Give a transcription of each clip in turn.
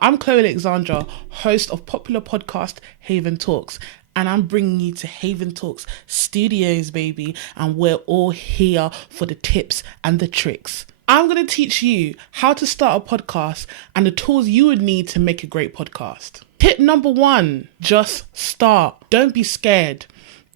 I'm Chloe Alexandra, host of popular podcast Haven Talks, and I'm bringing you to Haven Talks Studios, baby, and we're all here for the tips and the tricks. I'm going to teach you how to start a podcast and the tools you would need to make a great podcast. Tip number 1, just start. Don't be scared.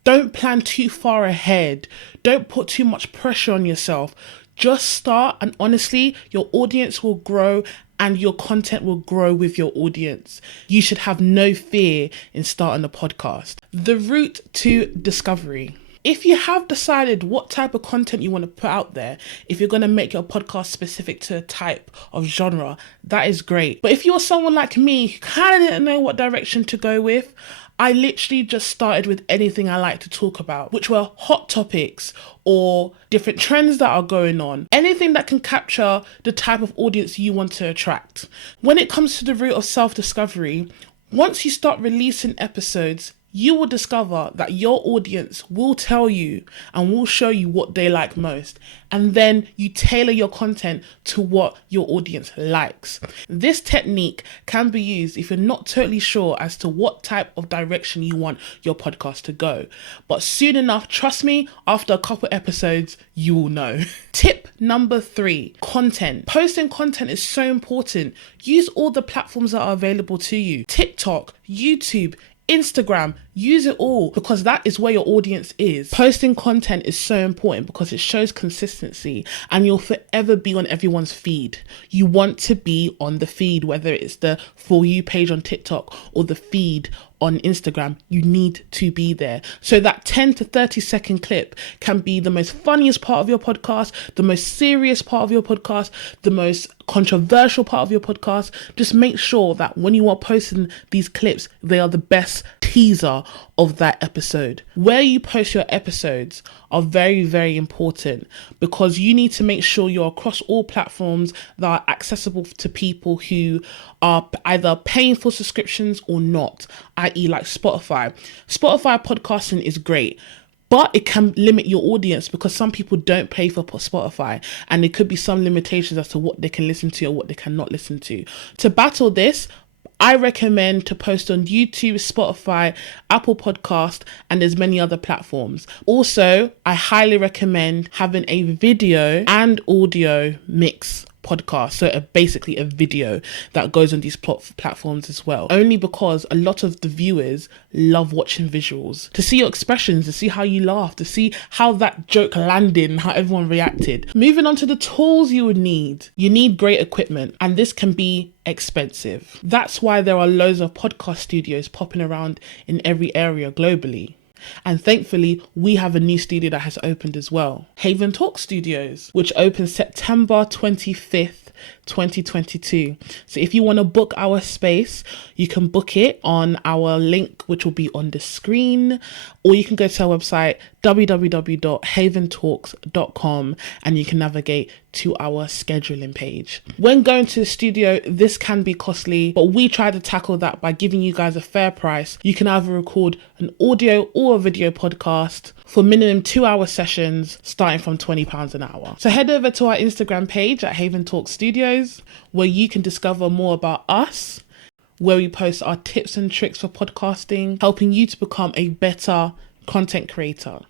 Don't plan too far ahead. Don't put too much pressure on yourself. Just start, and honestly, your audience will grow and your content will grow with your audience. You should have no fear in starting a podcast. The route to discovery. If you have decided what type of content you want to put out there, if you're going to make your podcast specific to a type of genre, that is great. But if you're someone like me who kind of didn't know what direction to go with, I literally just started with anything I like to talk about, which were hot topics or different trends that are going on. Anything that can capture the type of audience you want to attract. When it comes to the route of self-discovery, once you start releasing episodes, you will discover that your audience will tell you and will show you what they like most. And then you tailor your content to what your audience likes. This technique can be used if you're not totally sure as to what type of direction you want your podcast to go. But soon enough, trust me, after a couple episodes, you will know. Tip number 3, content. Posting content is so important. Use all the platforms that are available to you. TikTok, YouTube, Instagram, use it all, because that is where your audience is. Posting content is so important because it shows consistency and you'll forever be on everyone's feed. You want to be on the feed, whether it's the For You page on TikTok or the feed on Instagram. You need to be there. So that 10 to 30 second clip can be the most funniest part of your podcast, the most serious part of your podcast, the most controversial part of your podcast. Just make sure that when you are posting these clips, they are the best teaser of that episode. Where you post your episodes are very, very important because you need to make sure you're across all platforms that are accessible to people who are either paying for subscriptions or not, i.e. like Spotify. Spotify podcasting is great, but it can limit your audience because some people don't pay for Spotify and there could be some limitations as to what they can listen to or what they cannot listen to. To battle this, I recommend to post on YouTube, Spotify, Apple Podcast, and there's many other platforms. Also, I highly recommend having a video and audio mix podcast, so basically a video that goes on these platforms as well, only because a lot of the viewers love watching visuals, to see your expressions, to see how you laugh, to see how that joke landed and how everyone reacted. Moving on to the tools you would need. You need great equipment, and this can be expensive. That's why there are loads of podcast studios popping around in every area globally. And thankfully, we have a new studio that has opened as well. Haven Talk Studios, which opened September 25th, 2022. So if you want to book our space, you can book it on our link, which will be on the screen, or you can go to our website, www.haventalks.com, and you can navigate to our scheduling page. When going to the studio, this can be costly, but we try to tackle that by giving you guys a fair price. You can either record an audio or a video podcast for minimum 2-hour sessions starting from £20 an hour. So head over to our Instagram page at Haven Talk Studios, where you can discover more about us, where we post our tips and tricks for podcasting, helping you to become a better content creator.